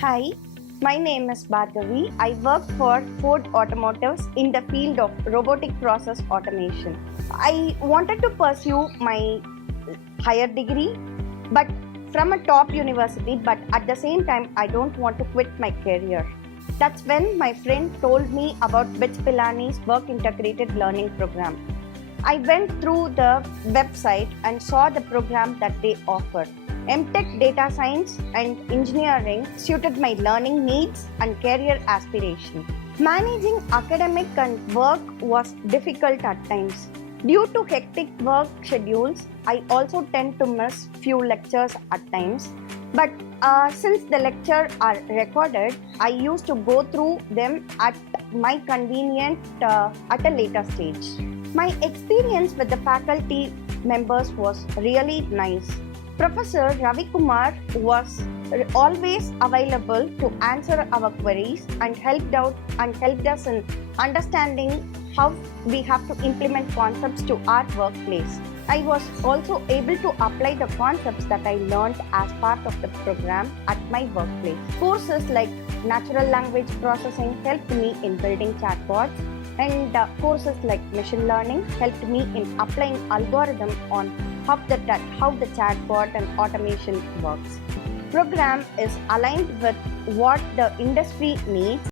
Hi, my name is Bhargavi. I work for Ford Automotive in the field of robotic process automation. I wanted to pursue my higher degree, but from a top university, but at the same time, I don't want to quit my career. That's when my friend told me about BITS Pilani's work integrated learning program. I went through the website and saw the program that they offered. M.Tech data science and engineering suited my learning needs and career aspirations. Managing academic and work was difficult at times. Due to hectic work schedules, I also tend to miss few lectures at times. But since the lectures are recorded, I used to go through them at my convenient at a later stage. My experience with the faculty members was really nice. Professor Ravi Kumar was always available to answer our queries and helped us in understanding how we have to implement concepts to our workplace. I was also able to apply the concepts that I learned as part of the program at my workplace. Courses like natural language processing helped me in building chatbots, and courses like machine learning helped me in applying algorithm on how the chatbot and automation works. Program is aligned with what the industry needs